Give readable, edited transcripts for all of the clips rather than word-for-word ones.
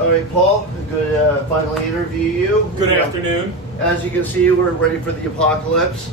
All right, Paul, good to finally interview you. Good afternoon. As you can see, we're ready for the apocalypse.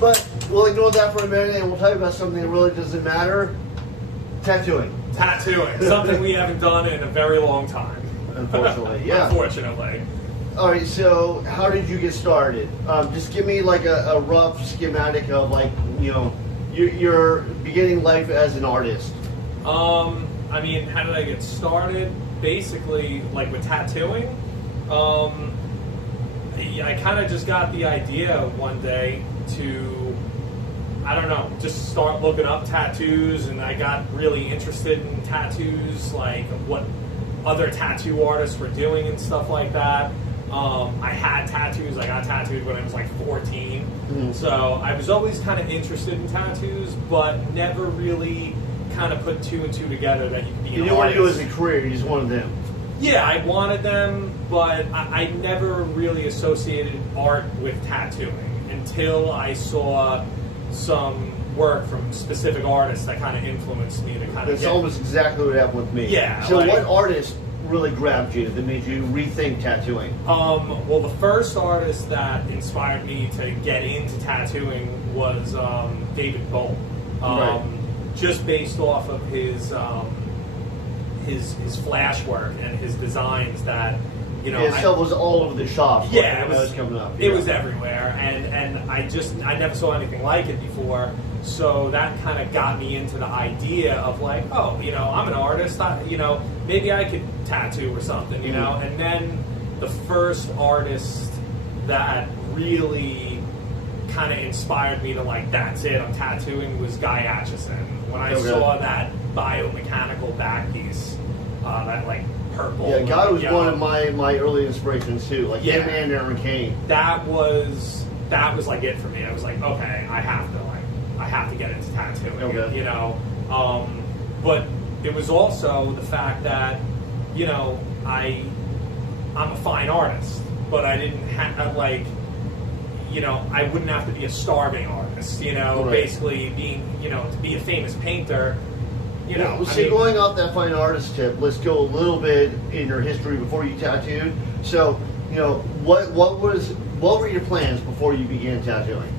But we'll ignore that for a minute and we'll tell you about something that really doesn't matter. Tattooing. Tattooing. Something we haven't done in a very long time. Unfortunately, yeah. Unfortunately. All right, so how did you get started? Just give me like a rough schematic of like, your beginning life as an artist. I mean, how did I get started? Basically, like with tattooing, I kind of just got the idea one day to, I don't know, just start looking up tattoos, and I got really interested in tattoos, like what other tattoo artists were doing and stuff like that. I had tattoos. I got tattooed when I was like 14. Mm-hmm. So I was always kind of interested in tattoos, but never really kind of put two and two together that you could be an artist. You didn't want to do it as a career, you just wanted them. Yeah, I wanted them, but I never really associated art with tattooing until I saw some work from specific artists that kind of influenced me to kind of That's almost exactly what happened with me. Yeah. So what artist really grabbed you that made you rethink tattooing? Well, the first artist that inspired me to get into tattooing was David Bolt. Right. Just based off of his flash work and his designs that, his stuff was all over the shop. Yeah, it was coming up. It was everywhere, and I never saw anything like it before. So that kind of got me into the idea of like, oh, I'm an artist. Maybe I could tattoo or something, Mm-hmm. And then the first artist that really kind of inspired me to like, that's it, I'm tattooing, was Guy Aitchison. When I saw that biomechanical back piece, that like purple. Yeah, Guy was one of my early inspirations too. Like him and Aaron Kane. That was like it for me. I was like, okay, I have to get into tattooing. Okay. But it was also the fact that, I'm a fine artist, but I didn't have like, I wouldn't have to be a starving artist, Right. basically being, to be a famous painter, going off that fine artist tip, let's go a little bit in your history before you tattooed. So, what were your plans before you began tattooing?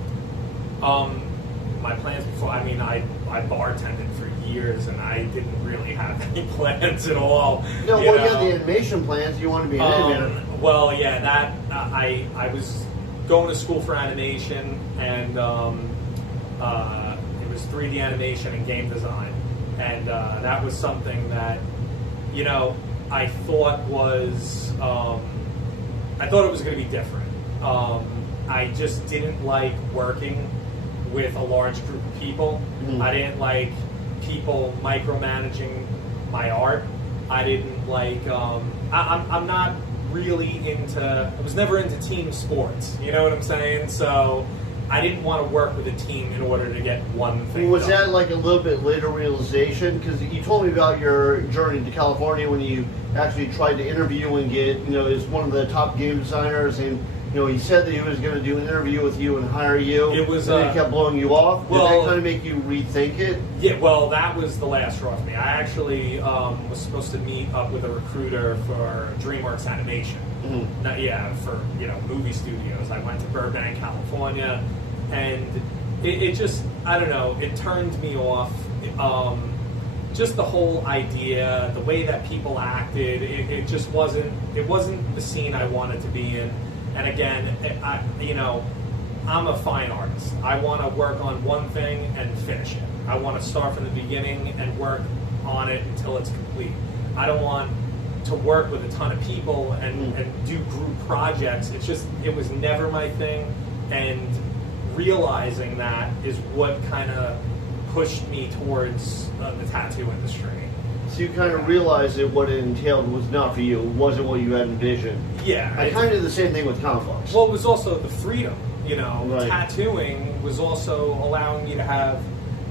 My plans before, I bartended for years and I didn't really have any plans at all. No, well, you had the animation plans, you wanted to be an animator. Well, yeah, that, I was going to school for animation, and it was 3D animation and game design, and that was something that I thought was it was going to be different. I just didn't like working with a large group of people. Mm-hmm. I didn't like people micromanaging my art. I didn't like I'm not really I was never into team sports, you know what I'm saying? So I didn't want to work with a team in order to get one thing Was done. that like a little bit later realization? Because you told me about your journey to California when you actually tried to interview and get, as one of the top game designers, and he said that he was going to do an interview with you and hire you. It was, and he kept blowing you off. Did well, that kind of make you rethink it? Yeah, well, that was the last straw for me. I actually was supposed to meet up with a recruiter for DreamWorks Animation. Mm-hmm. For movie studios. I went to Burbank, California, and it just, I don't know, it turned me off. Just the whole idea, the way that people acted, it just wasn't the scene I wanted to be in. And again, I'm a fine artist. I want to work on one thing and finish it. I want to start from the beginning and work on it until it's complete. I don't want to work with a ton of people and do group projects. It was never my thing. And realizing that is what kind of pushed me towards the tattoo industry. So you kind of realized that what it entailed was not for you. It wasn't what you had envisioned. Yeah. I kind of did the same thing with comic books. Well, it was also the freedom. Right. Tattooing was also allowing me to have,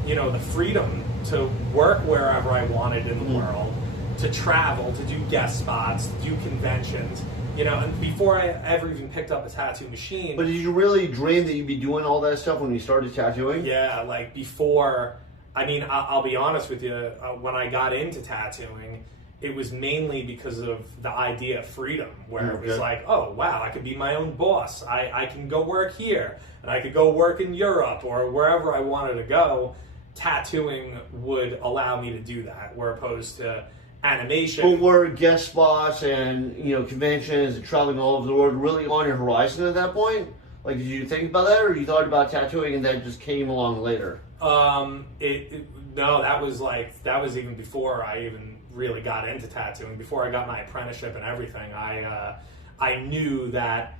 the freedom to work wherever I wanted in the world, to travel, to do guest spots, to do conventions. And before I ever even picked up a tattoo machine. But did you really dream that you'd be doing all that stuff when you started tattooing? Yeah, like before. I'll be honest with you. When I got into tattooing, it was mainly because of the idea of freedom, where it was Okay. like, oh wow, I could be my own boss. I can go work here, and I could go work in Europe or wherever I wanted to go. Tattooing would allow me to do that, where opposed to animation. But were guest spots and conventions and traveling all over the world really on your horizon at that point? Like, did you think about that, or you thought about tattooing and that just came along later? No, that was even before I even really got into tattooing. Before I got my apprenticeship and everything, I knew that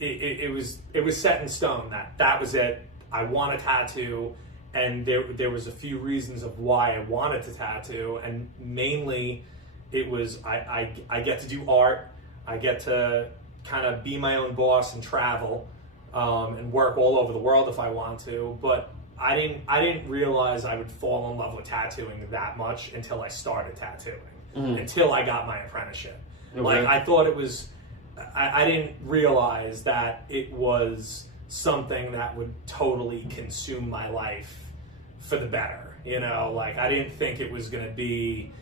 it was set in stone that was it. I want a tattoo, and there was a few reasons of why I wanted to tattoo, and mainly it was I get to do art, I get to kind of be my own boss and travel, and work all over the world if I want to, but I didn't realize I would fall in love with tattooing that much until I started tattooing, until I got my apprenticeship. Okay. Like, I thought it was, I didn't realize that it was something that would totally consume my life for the better. Like, I didn't think it was going to be,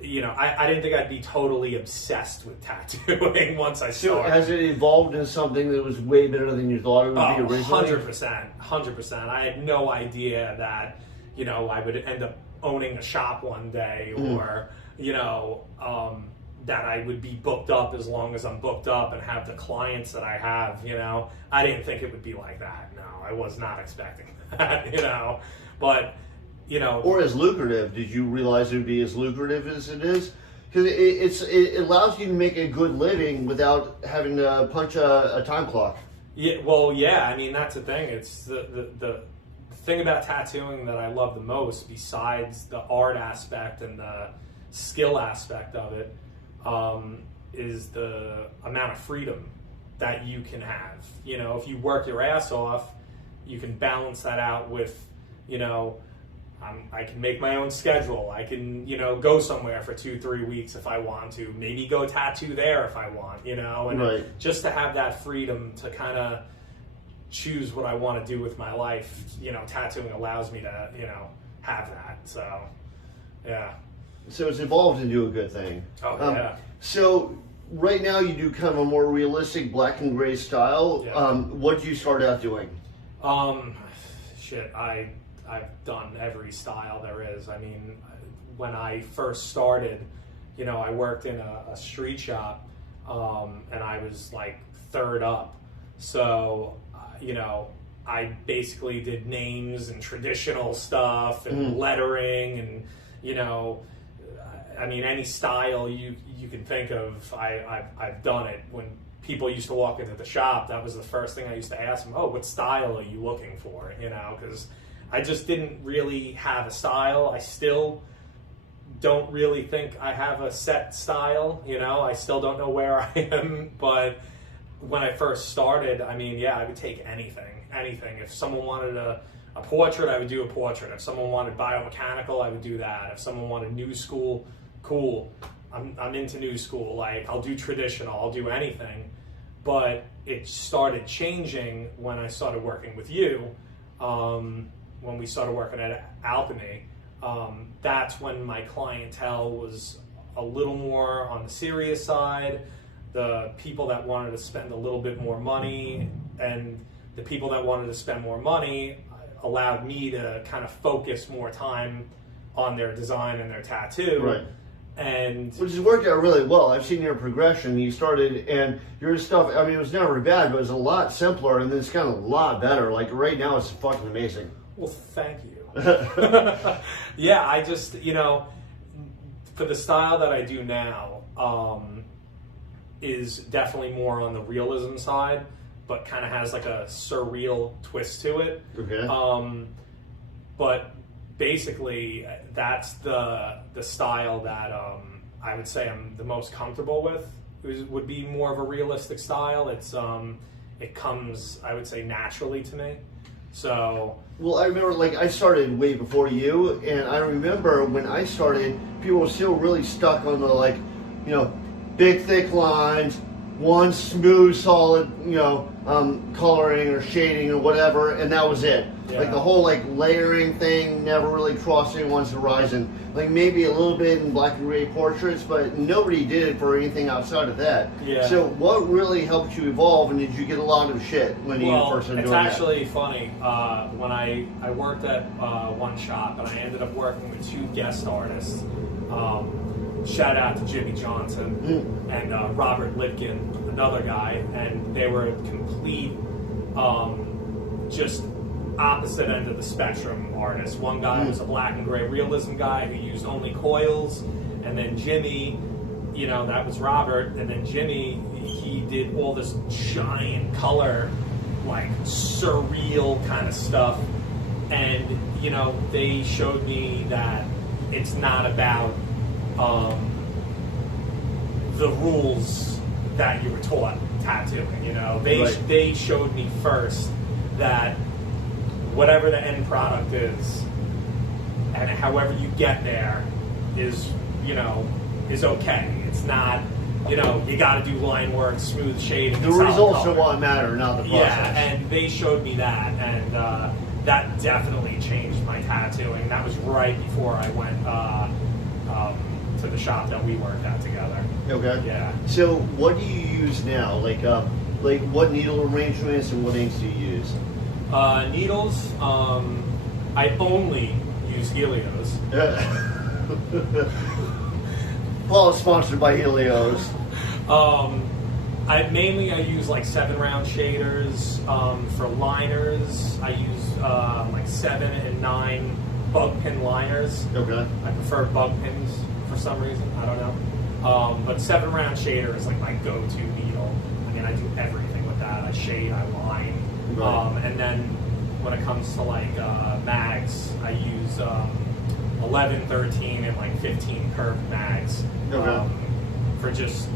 I didn't think I'd be totally obsessed with tattooing once I So started. has it evolved into something that was way better than you thought it would be originally? 100%. I had no idea that, I would end up owning a shop one day, or, that I would be booked up as long as I'm booked up and have the clients that I have, I didn't think it would be like that. No, I was not expecting that, but, Or as lucrative? Did you realize it would be as lucrative as it is? Because it allows you to make a good living without having to punch a time clock. Yeah, well, yeah. I mean, that's the thing. It's the thing about tattooing that I love the most, besides the art aspect and the skill aspect of it, is the amount of freedom that you can have. If you work your ass off, you can balance that out with, I can make my own schedule. I can, go somewhere for 2-3 weeks if I want to. Maybe go tattoo there if I want, and Right. just to have that freedom to kind of choose what I want to do with my life. Tattooing allows me to, have that. So, yeah. So it's evolved into a good thing. Oh, yeah. So right now you do kind of a more realistic black and gray style. Yeah. What did you start out doing? I've done every style there is. I mean, when I first started, I worked in a street shop, and I was like third up. So, I basically did names and traditional stuff and lettering and, I mean, any style you can think of, I've done it. When people used to walk into the shop, that was the first thing I used to ask them, oh, what style are you looking for? Because I just didn't really have a style. I still don't really think I have a set style. I still don't know where I am. But when I first started, I mean, yeah, I would take anything. If someone wanted a portrait, I would do a portrait. If someone wanted biomechanical, I would do that. If someone wanted new school, cool. I'm into new school. Like, I'll do traditional, I'll do anything. But it started changing when I started working with you. When we started working at Alchemy, that's when my clientele was a little more on the serious side. The people that wanted to spend a little bit more money, and the people that wanted to spend more money allowed me to kind of focus more time on their design and their tattoo. Right. And Which has worked out really well. I've seen your progression. You started, and your stuff, I mean, it was never bad, but it was a lot simpler, and then it's kind of a lot better. Like, right now, it's fucking amazing. well, thank you. Yeah, I just, for the style that I do now, is definitely more on the realism side, but kind of has like a surreal twist to it. Okay. But basically, that's the style that I would say I'm the most comfortable with. Would be more of a realistic style. It comes, I would say, naturally to me. So. Well, I remember, like, I started way before you, and I remember when I started, people were still really stuck on the, like, big, thick lines, one smooth, solid, coloring or shading or whatever, and that was it. Yeah. Like the whole layering thing never really crossed anyone's horizon. Like maybe a little bit in black and gray portraits, but nobody did it for anything outside of that. Yeah. So what really helped you evolve, and did you get a lot of shit when you first started doing that? It's actually funny. When I worked at one shop, and I ended up working with 2 guest artists. Shout out to Jimmy Johnson and Robert Lipkin, another guy, and they were complete, just opposite end of the spectrum artists. One guy was a black and gray realism guy who used only coils, and then Jimmy, that was Robert, and then Jimmy, he did all this giant color, like surreal kind of stuff, and they showed me that it's not about the rules that you were taught tattooing. They showed me first that whatever the end product is, and however you get there, is okay. It's not, you got to do line work, smooth shading. The results are what matter, not the process. Yeah, and they showed me that, and that definitely changed my tattooing. That was right before I went to the shop that we worked at together. Okay. Yeah. So what do you use now? Like what needle arrangements and what inks do you use? Needles, I only use Helios. Paul is sponsored by Helios. I use 7-round shaders. For liners, I use 7 and 9 bug pin liners. Okay. I prefer bug pins for some reason. I don't know. But 7-round shader is like my go-to needle. I mean, I do everything with that. I shade, I line. Right. And then when it comes to mags, I use 11, 13, and 15 curved mags. Okay. For just,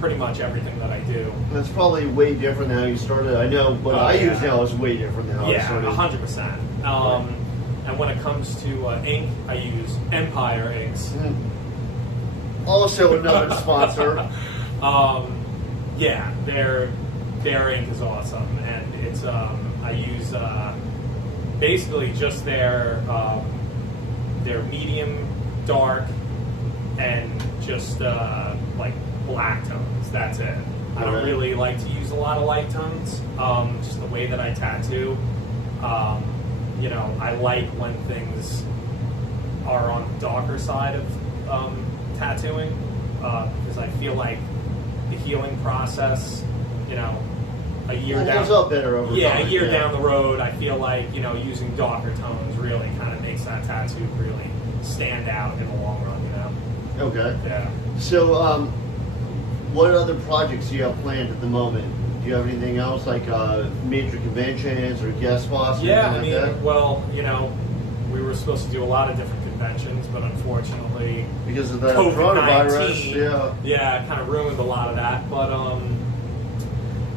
pretty much everything that I do. That's probably way different than how you started. I know what I use now is way different than how I started. 100%. And when it comes to ink, I use Empire inks. Also another sponsor. Yeah, their ink is awesome, and it's I use basically just their medium, dark, and just black tones. That's it. I don't really like to use a lot of light tones. Just the way that I tattoo. I like when things are on the darker side of tattooing, because I feel like the healing process, a year down, up better over time. A year down the road, I feel like using darker tones really kind of makes that tattoo really stand out in the long run. Okay. Yeah. So, what other projects do you have planned at the moment? Do you have anything else like major conventions or guest spots? Or anything like that? Well, we were supposed to do a lot of different conventions, but unfortunately, because of the COVID-19, kind of ruined a lot of that. But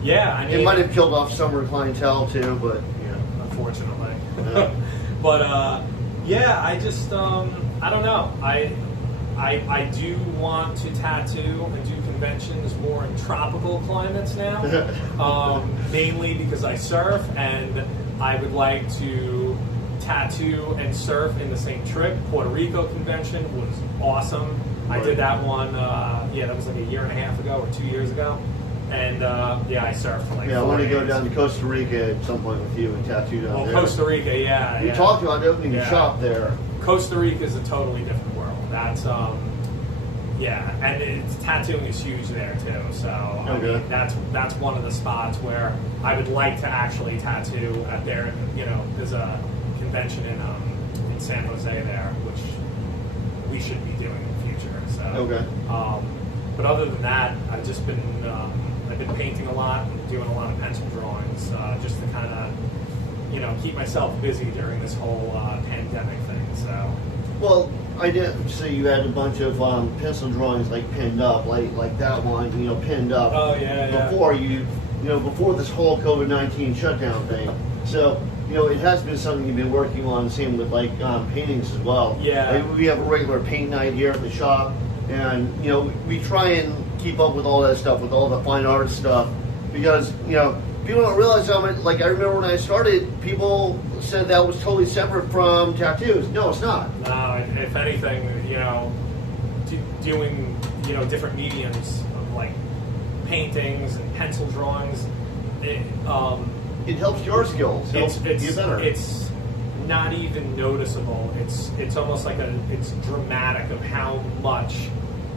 it might have killed off summer clientele too. But unfortunately, but I just I don't know. I do want to tattoo and do conventions more in tropical climates now, mainly because I surf, and I would like to tattoo and surf in the same trip. Puerto Rico convention was awesome. I did that one, that was like a year and a half ago or 2 years ago. And I surfed for I want to go down to Costa Rica at some point with you and tattoo down there. Costa Rica, yeah. You talked about opening a shop there. Costa Rica is a totally different world. That's and tattooing is huge there too. So I mean, that's one of the spots where I would like to actually tattoo at there. There's a convention in San Jose there, which we should be doing in the future. So but other than that, I've just been I've been painting a lot and doing a lot of pencil drawings, just to kind of keep myself busy during this whole pandemic thing. So well, I did say you had a bunch of pencil drawings pinned up, like that one, pinned up. Oh yeah. Before before this whole COVID-19 shutdown thing. So it has been something you've been working on. Same with paintings as well. Yeah. We have a regular paint night here at the shop, and we try and keep up with all that stuff, with all the fine art stuff, because people don't realize how much. Like I remember when I started, people said that was totally separate from tattoos. No, it's not. No, if anything, doing different mediums of like paintings and pencil drawings, it helps your skills. It helps you better. It's not even noticeable. It's almost like it's dramatic of how much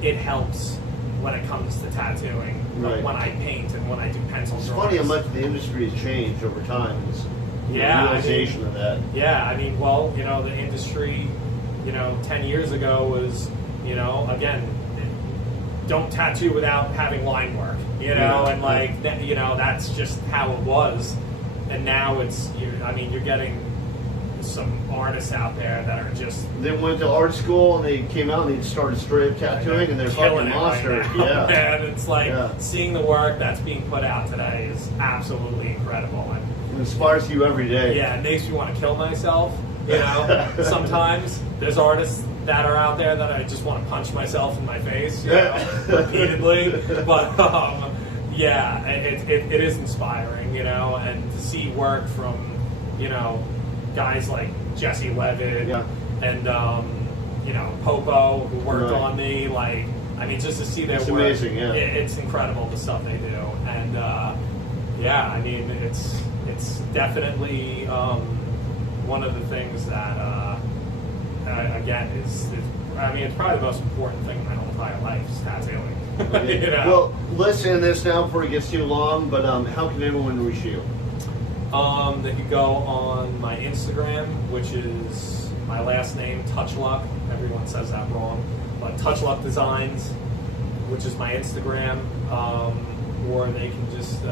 it helps when it comes to tattooing. Right. When I paint and when I do pencil It's drawings. funny how much the industry has changed over time. It's the realization of that. Yeah, I mean, well, the industry, 10 years ago was, again, don't tattoo without having line work, and like, that's just how it was. And now it's, you're getting some artists out there that are just... They went to art school and they came out and they started straight up tattooing and they're fucking monsters. Right now. Yeah. And it's like, seeing the work that's being put out today is absolutely incredible. It inspires you every day. Yeah, it makes me want to kill myself. Sometimes there's artists that are out there that I just want to punch myself in my face, repeatedly. But it is inspiring, and to see work from, guys like Jesse Levitt and Popo, who worked on me. Like, I mean, just to see their work, amazing. Yeah, it's incredible the stuff they do, and I mean, it's definitely one of the things that again is I mean, it's probably the most important thing in my whole entire life is tattooing. Well, let's end this now before it gets too long. But how can anyone reach you? They could go on my Instagram, which is my last name, Tochluk. Everyone says that wrong. But Tochluk Designs, which is my Instagram. Or they can just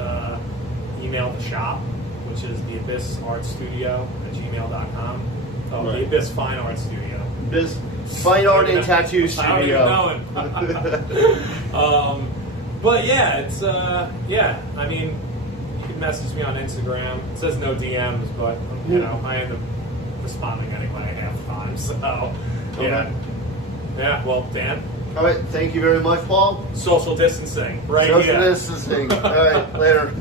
email the shop, which is the Abyss Art Studio at gmail.com. The Abyss Fine Art Studio. Abyss Fine Art and Tattoo Studio. I don't even know it. But yeah, it's I mean, you can message me on Instagram. It says no DMs, but I end up responding anyway half the time. So yeah. Well, Dan. All right. Thank you very much, Paul. Social distancing, right? Social distancing. All right. Later.